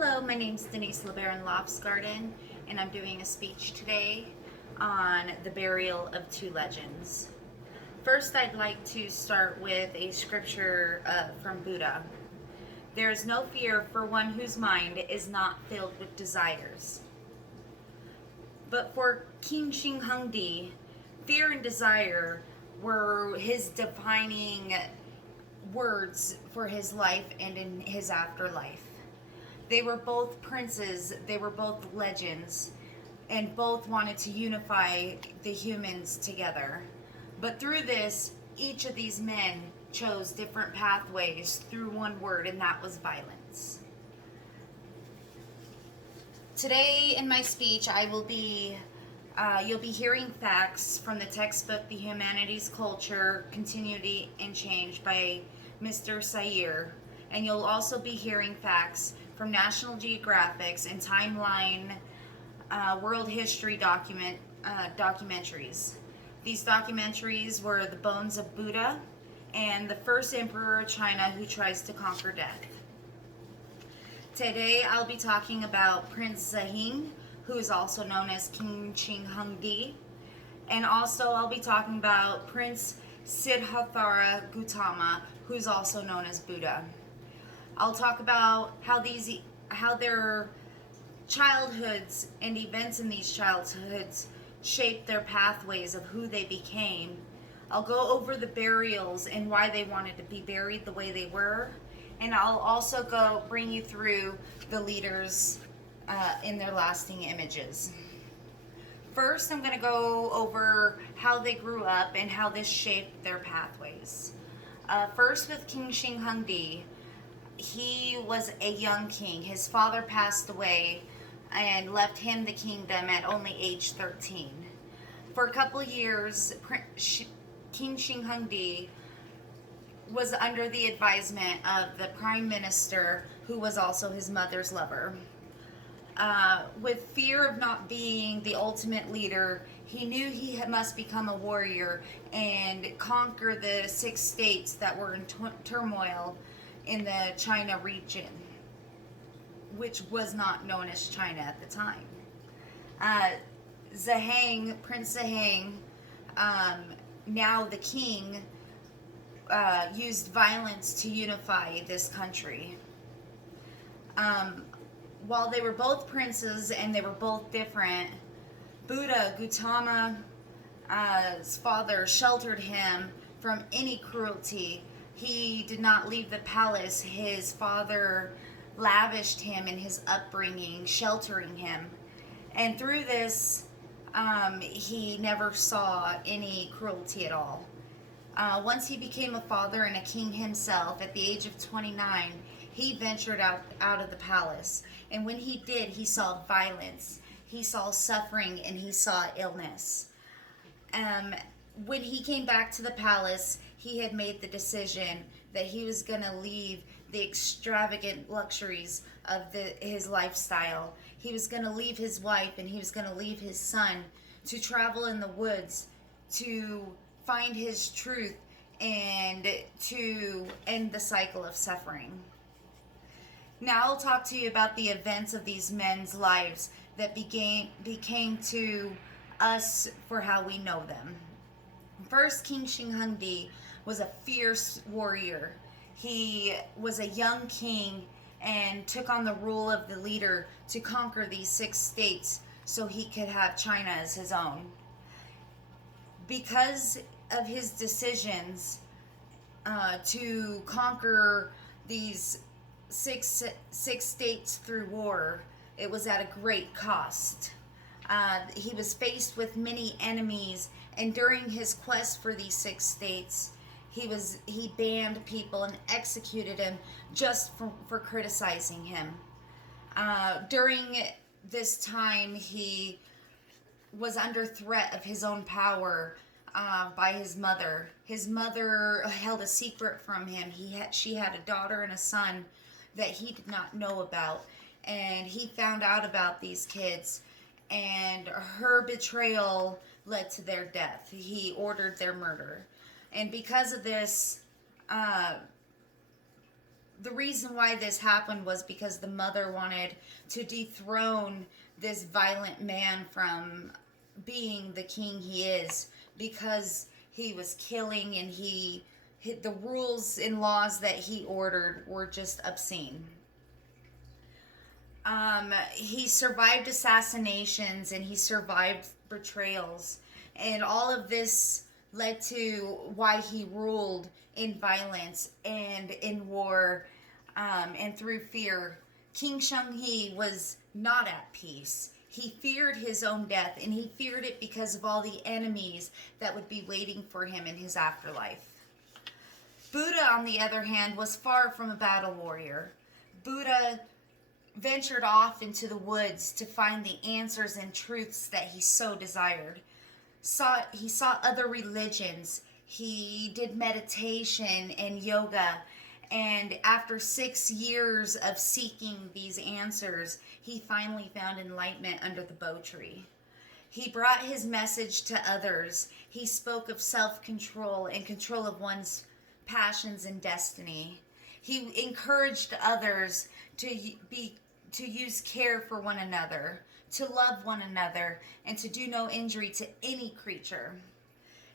Hello, my name is Denise LeBaron Loftsgarden, and I'm doing a speech today on the burial of two legends. First, I'd like to start with a scripture from Buddha. There is no fear for one whose mind is not filled with desires. But for King Shing Hungdi, fear and desire were his defining words for his life and in his afterlife. They were both princes, they were both legends, and both wanted to unify the humans together. But through this, each of these men chose different pathways through one word, and that was violence. Today in my speech, you'll be hearing facts from the textbook The Humanities Culture, Continuity, and Change by Mr. Sayer. And you'll also be hearing facts from National Geographic's and Timeline World History documentaries. These documentaries were The Bones of Buddha and The First Emperor of China Who Tries to Conquer Death. Today I'll be talking about Prince Zaheng, who is also known as King Shing Hungdi, and also I'll be talking about Prince Siddhartha Gautama, who's also known as Buddha. I'll talk about how their childhoods and events in these childhoods shaped their pathways of who they became. I'll go over the burials and why they wanted to be buried the way they were, and I'll also bring you through the leaders in their lasting images. First, I'm going to go over how they grew up and how this shaped their pathways. First, with King Shing Hungdi. He was a young king. His father passed away and left him the kingdom at only age 13. For a couple years, King Shing Hungdi was under the advisement of the prime minister, who was also his mother's lover. With fear of not being the ultimate leader, he knew he must become a warrior and conquer the 6 states that were in turmoil in the China region, which was not known as China at the time. Prince Zaheng, now the king, used violence to unify this country. While they were both princes and they were both different, Buddha Gautama's father sheltered him from any cruelty. He did not leave the palace. His father lavished him in his upbringing, sheltering him. And through this, he never saw any cruelty at all. Once he became a father and a king himself, at the age of 29, he ventured out of the palace. And when he did, he saw violence, he saw suffering, and he saw illness. When he came back to the palace, he had made the decision that he was going to leave the extravagant luxuries of his lifestyle. He was going to leave his wife and he was going to leave his son to travel in the woods to find his truth and to end the cycle of suffering. Now I'll talk to you about the events of these men's lives that became to us for how we know them. First, King Shing Hungdi was a fierce warrior. He was a young king and took on the role of the leader to conquer these 6 states so he could have China as his own. Because of his decisions to conquer these six states through war, it was at a great cost. He was faced with many enemies, and during his quest for these 6 states, he banned people and executed them just for criticizing him. During this time, he was under threat of his own power by his mother. His mother held a secret from him. She had a daughter and a son that he did not know about, and he found out about these kids, and her betrayal led to their death. He ordered their murder. And because of this, the reason why this happened was because the mother wanted to dethrone this violent man from being the king he is, because he was killing, and the rules and laws that he ordered were just obscene. He survived assassinations, and he survived betrayals, and all of this led to why he ruled in violence and in war, and through fear. King Shang-Hi was not at peace. He feared his own death, and he feared it because of all the enemies that would be waiting for him in his afterlife. Buddha, on the other hand, was far from a battle warrior. Buddha ventured off into the woods to find the answers and truths that he so desired. He saw other religions. He did meditation and yoga. And after 6 years of seeking these answers, he finally found enlightenment under the Bo tree. He brought his message to others. He spoke of self-control and control of one's passions and destiny. He encouraged others to use care for one another, to love one another, and to do no injury to any creature.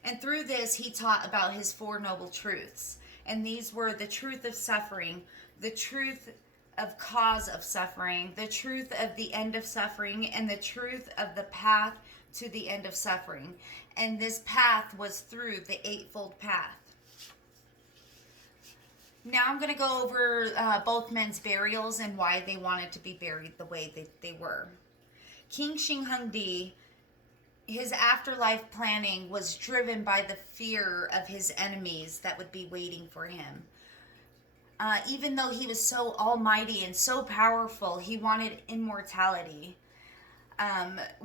And through this, he taught about his Four Noble Truths. And these were the truth of suffering, the truth of cause of suffering, the truth of the end of suffering, and the truth of the path to the end of suffering. And this path was through the Eightfold Path. Now I'm going to go over both men's burials and why they wanted to be buried the way they were. King Shing Hung-di, his afterlife planning was driven by the fear of his enemies that would be waiting for him. Even though he was so almighty and so powerful, he wanted immortality.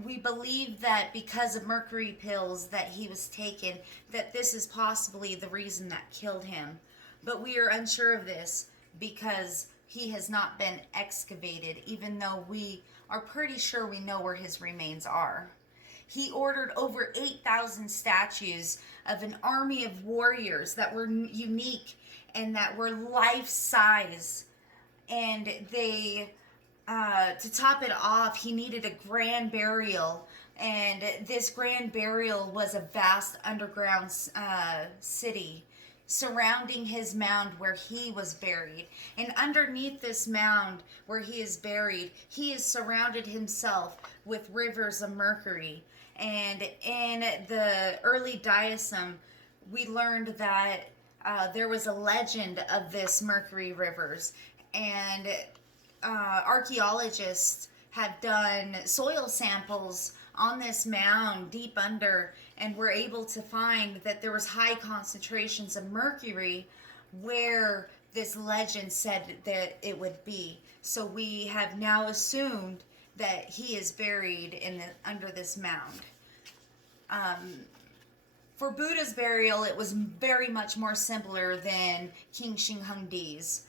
We believe that because of mercury pills that he was taken, that this is possibly the reason that killed him. But we are unsure of this because he has not been excavated, even though we are pretty sure we know where his remains are. He ordered over 8,000 statues of an army of warriors that were unique and that were life-size. And they, to top it off, he needed a grand burial. And this grand burial was a vast underground city surrounding his mound where he was buried. And underneath this mound where he is buried, he has surrounded himself with rivers of mercury. And in the early Daoism, we learned that there was a legend of this mercury rivers. And archaeologists have done soil samples on this mound deep under, and were able to find that there was high concentrations of mercury where this legend said that it would be. So we have now assumed that he is buried under this mound. For Buddha's burial, it was very much more simpler than King Shing Hung-di's.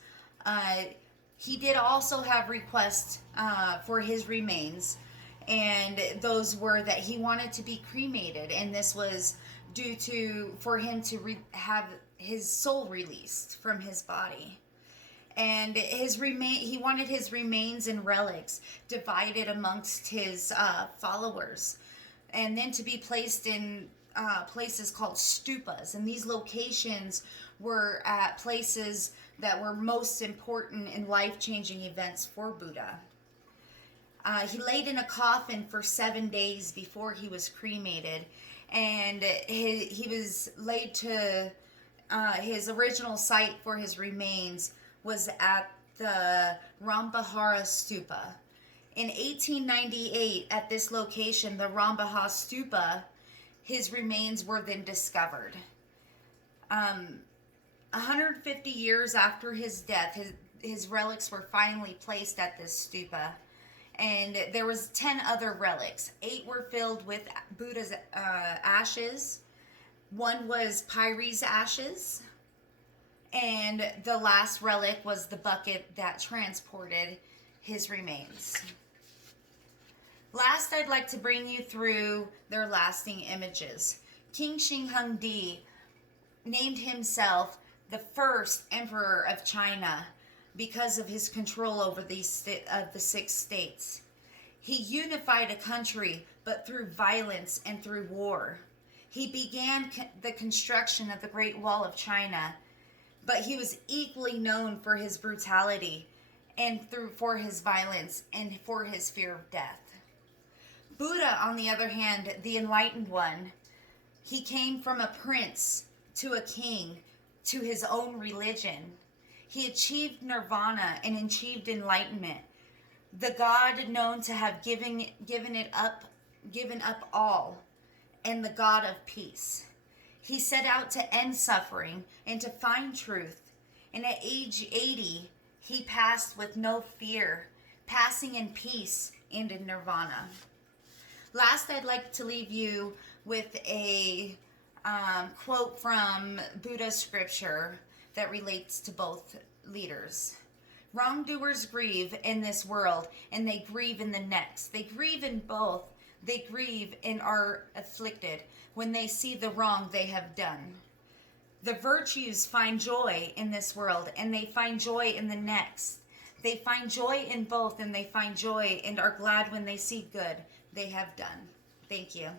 He did also have requests for his remains, and those were that he wanted to be cremated, and this was due to for him to have his soul released from his body. And he wanted his remains and relics divided amongst his followers, and then to be placed in places called stupas. And these locations were at places that were most important in life-changing events for Buddha. He laid in a coffin for 7 days before he was cremated, and he was laid to his original site for his remains was at the Rambahara Stupa. In 1898, at this location, the Rambahara Stupa, his remains were then discovered. 150 years after his death, his relics were finally placed at this stupa. And there was 10 other relics. 8 were filled with Buddha's ashes. 1 was Pyri's ashes. And the last relic was the bucket that transported his remains. Last, I'd like to bring you through their lasting images. King Shing Hung-di named himself the first emperor of China. because of his control over the 6 states. He unified a country, but through violence and through war. He began the construction of the Great Wall of China, but he was equally known for his brutality and for his violence and for his fear of death. Buddha, on the other hand, the enlightened one, he came from a prince to a king to his own religion. He achieved nirvana and achieved enlightenment. The God known to have given up all, and the God of peace. He set out to end suffering and to find truth. And at age 80, he passed with no fear, passing in peace and in nirvana. Last, I'd like to leave you with a quote from Buddha's scripture that relates to both leaders. Wrongdoers grieve in this world, and they grieve in the next. They grieve in both. They grieve and are afflicted when they see the wrong they have done. The virtues find joy in this world, and they find joy in the next. They find joy in both, and they find joy and are glad when they see good they have done. Thank you.